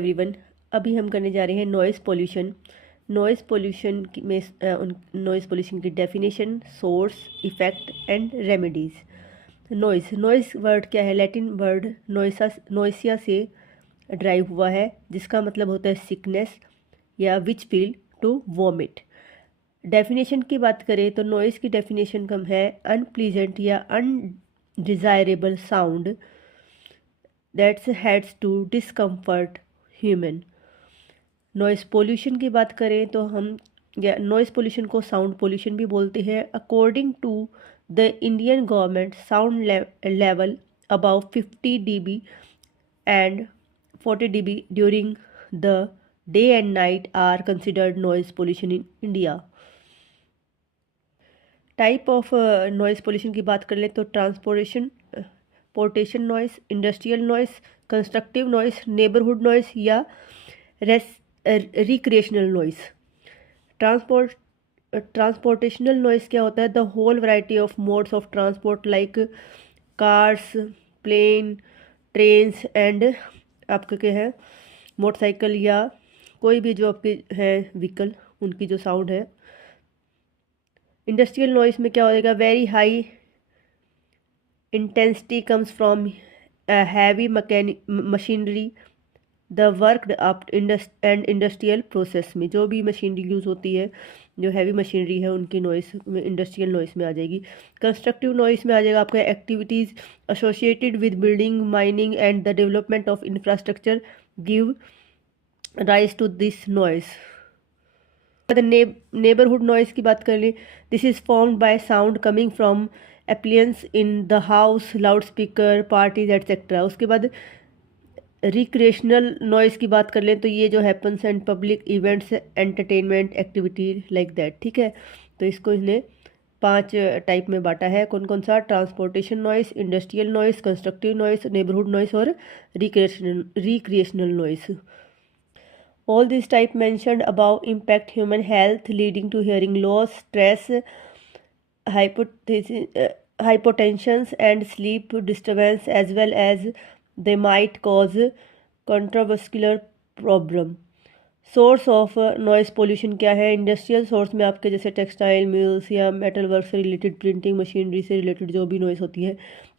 Everyone, अभी हम करने जा रहे हैं नॉइज़ पोल्यूशन। नॉइज़ पोल्यूशन में नॉइज़ पोल्यूशन की definition, source, effect and remedies. Noise word क्या है? लैटिन वर्ड नोइसिया से ड्राइव हुआ है, जिसका मतलब होता है सिकनेस या विच फील टू वॉमिट। डेफिनेशन की बात करें तो नॉइज़ की डेफिनेशन कम है अनप्लीजेंट या undesirable sound that's heads to discomfort human. Noise pollution की बात करें तो हम नॉइज़ पोल्यूशन को साउंड पोल्यूशन भी बोलते हैं। According to the Indian government, sound level above 50 dB and 40 dB during the day and night are considered noise pollution in India. Type of noise pollution की बात कर ले तो portation noise, industrial noise, constructive noise, neighbourhood noise या recreational noise. ट्रांसपोर्टेशनल noise क्या होता है? The whole variety of modes of transport like cars, plane, trains and आपके क्या है मोटरसाइकिल या कोई भी जो आपके हैं व्हीकल, उनकी जो साउंड है। इंडस्ट्रियल नॉइज़ में क्या होएगा? Very high intensity comes from heavy machinery the work up and industrial process में जो भी मशीनरी यूज़ होती है, जो हैवी मशीनरी है, उनकी नॉइस में इंडस्ट्रियल नॉइस में आ जाएगी। कंस्ट्रक्टिव नॉइस में आ जाएगा आपका activities associated with building, mining and the development of infrastructure give rise to this noise. Neighbourhood noise की बात कर लें, this is formed by sound coming from appliances in the house, loud speaker, parties etcetera. उसके बाद recreational noise की बात कर लें तो ये जो happens and public events, entertainment activity like that. ठीक है, तो इसको इसने 5 टाइप में बांटा है। कौन कौन सा? Transportation noise, industrial noise, constructive noise, neighbourhood noise और recreational noise. All this type mentioned about impact human health leading to hearing loss, stress, hypotension and sleep disturbance as well as they might cause cardiovascular problem। Source of noise pollution क्या है? Industrial source में आपके जैसे textile mills या metal work से related, printing machinery से related जो भी नॉइज़ होती है।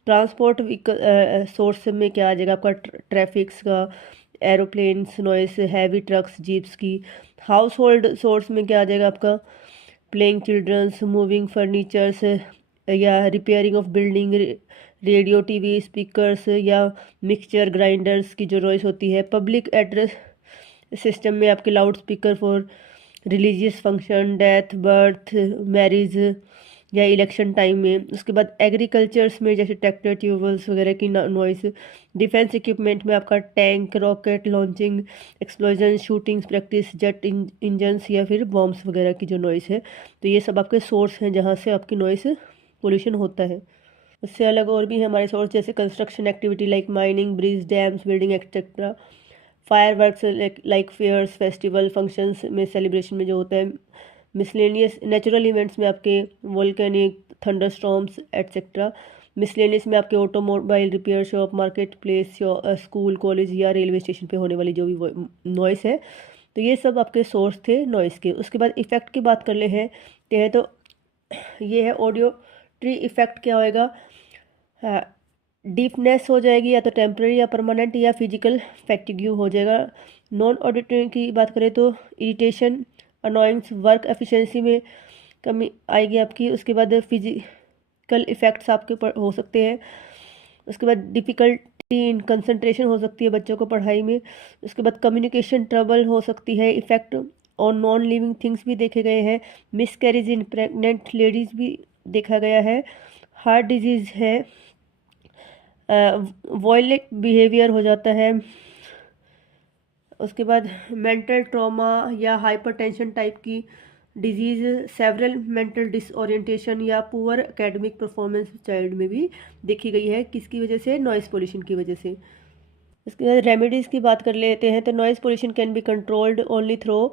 ट्रांसपोर्ट व्हीकल सोर्स में क्या आ जाएगा आपका? ट्रैफिक्स का, aeroplanes noise, heavy trucks, jeeps की। हाउस होल्ड सोर्स में क्या आ जाएगा आपका? प्लेइंग चिल्ड्रंस, मूविंग फर्नीचर्स या repairing of building, radio, TV, speakers या मिक्सचर ग्राइंडर्स की जो नॉइस होती है। पब्लिक एड्रेस सिस्टम में आपके loud speaker for religious function, death, birth, marriage या इलेक्शन टाइम में। उसके बाद एग्रीकल्चर्स में जैसे ट्रैक्टर, ट्यूबवेल्स वगैरह की नॉइस। डिफेंस इक्विपमेंट में आपका tank, rocket launching, explosion, shootings practice, jet engines या फिर बॉम्ब्स वगैरह की जो नॉइस है। तो ये सब आपके सोर्स हैं जहाँ से आपकी नॉइस पोल्यूशन होता है। उससे अलग और भी है हमारे सोर्स, जैसे construction activity like mining, bridge, dams, building etcetera. Fireworks like fairs, festival, functions में, सेलिब्रेशन में जो होता है। मिसलेनियस नेचुरल इवेंट्स में आपके वोल्केनिक, थंडरस्टॉर्म्स एटसेट्रा। मिसलेनियस में आपके automobile repair shop, market place, school, college या रेलवे स्टेशन पे होने वाली जो भी नॉइस है। तो ये सब आपके सोर्स थे नॉइस के। उसके बाद इफ़ेक्ट की बात कर ले हैं तो ये है ऑडियोट्री इफ़ेक्ट। क्या होएगा? डीपनेस हो जाएगी, या तो टेम्पररी या परमानेंट, या फिजिकल फैटिग्यू हो जाएगा। नॉन ऑडिटरी की बात करें तो इरिटेशन, अनोइंग्स, वर्क एफिशिएंसी में कमी आएगी आपकी। उसके बाद फिजिकल इफ़ेक्ट्स आपके ऊपर हो सकते हैं। उसके बाद डिफ़िकल्टी इन कंसंट्रेशन हो सकती है बच्चों को पढ़ाई में। उसके बाद कम्युनिकेशन ट्रबल हो सकती है। इफ़ेक्ट और नॉन लिविंग थिंग्स भी देखे गए हैं। मिसकैरेज इन प्रेग्नेंट लेडीज़ भी देखा गया है। हार्ट डिजीज़ है। वॉयलेट बिहेवियर हो जाता है। उसके बाद मेंटल ट्रॉमा या हाइपरटेंशन टाइप की डिजीज़, सेवरल मेंटल डिसओरिएंटेशन या पुअर एकेडमिक परफॉर्मेंस चाइल्ड में भी देखी गई है। किसकी वजह से? नॉइज़ पोल्यूशन की वजह से। इसके बाद रेमेडीज़ की बात कर लेते हैं तो noise pollution can be controlled only through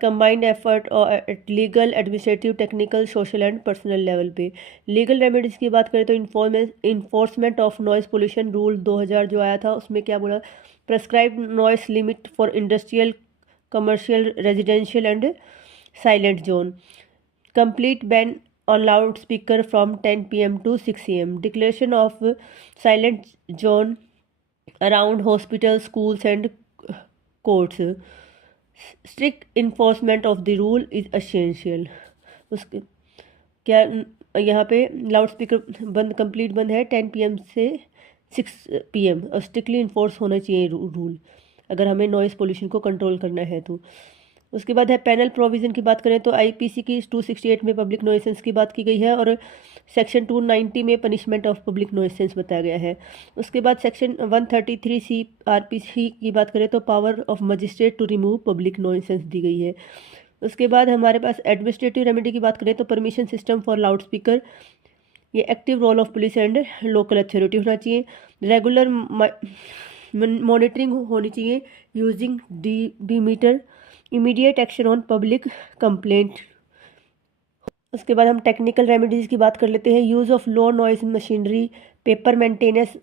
combined effort at legal, administrative, technical, social and personal level पे। लीगल रेमेडीज़ की बात करें तो enforcement of noise pollution rule 2000 जो आया था, उसमें क्या बोला? prescribed noise limit for industrial, commercial, residential and silent zone. Complete ban on loudspeaker from 10 p.m. to 6 a.m. Declaration of silent zone around hospitals, schools and courts. Strict enforcement of the rule is essential. उसके क्या यहाँ पे loud speaker बंद complete बंद है 10 PM से 6 PM और strictly enforce होना चाहिए रूल अगर हमें नॉइज़ पोल्यूशन को कंट्रोल करना है तो। उसके बाद है पैनल प्रोविज़न की बात करें तो IPC की 268 में पब्लिक नॉइसेंस की बात की गई है और सेक्शन 290 में पनिशमेंट ऑफ पब्लिक नॉइसेंस बताया गया है। उसके बाद सेक्शन 133 CRPC की बात करें तो power of magistrate to remove public nuisance दी गई है। उसके बाद हमारे पास एडमिनिस्ट्रेटिव रेमेडी की बात करें तो permission system for loud speaker, ये active role of police and local authority होना चाहिए। रेगुलर मॉनिटरिंग होनी चाहिए using d meter, immediate action on public complaint. उसके बाद हम टेक्निकल रेमेडीज़ की बात कर लेते हैं। Use of low noise machinery, paper maintenance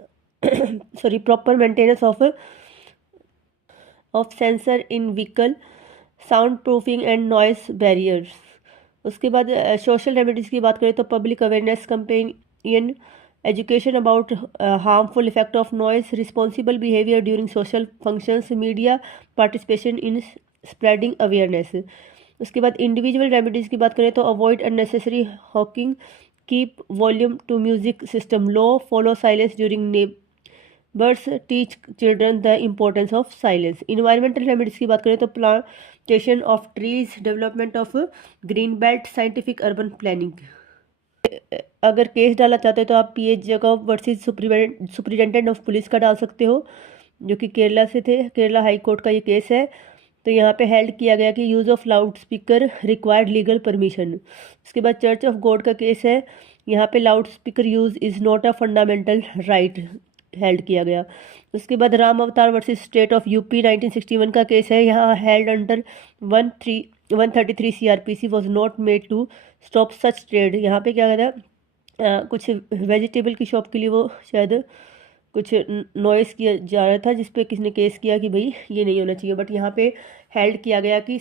proper maintenance of sensor in vehicle, sound proofing and noise barriers. उसके बाद सोशल रेमेडीज़ की बात करें तो public awareness campaign, education about harmful effect of noise, responsible behaviour during social functions, media participation in spreading awareness. उसके बाद individual remedies की बात करें तो avoid unnecessary honking, keep volume to music system low, follow silence during neighbours, teach children the importance of silence. Environmental remedies की बात करें तो plantation of trees, development of green belt, scientific urban planning. अगर case डालना चाहते हो तो आप PH Jacob versus superintendent of police का डाल सकते हो, जो कि केरला से थे। केरला हाई कोर्ट का ये केस है। तो यहाँ पे हेल्ड किया गया कि use of loud speaker required legal permission. उसके बाद चर्च ऑफ गॉड का केस है। यहाँ पे loud speaker use is not a fundamental right held किया गया। उसके बाद राम अवतार वर्सेस स्टेट ऑफ UP 1961 का केस है। यहाँ held under 133 CRPC was not made to stop such trade. यहाँ पे क्या कहता है, कुछ वेजिटेबल की शॉप के लिए वो शायद कुछ नॉइस किया जा रहा था, जिस पे किसने केस किया कि भाई ये नहीं होना चाहिए, बट यहाँ पे हेल्ड किया गया कि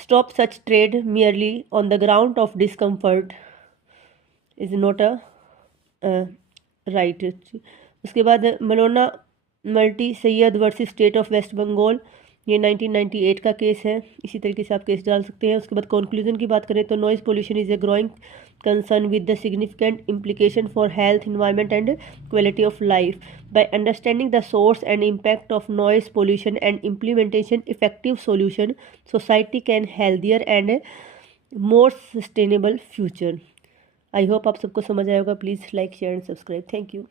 stop such trade merely on the ground of discomfort is not a right. उसके बाद Maulana Mufti Syed versus state of West Bengal, ये 1998 का केस है। इसी तरीके से आप केस डाल सकते हैं। उसके बाद कंक्लूजन की बात करें तो noise pollution is a growing concern with the significant implication for health, environment and quality of life. By understanding the source and impact of noise pollution and implementation effective solution, society can healthier and more sustainable future. I hope आप सबको समझ आएगा। Please like share and subscribe. Thank you.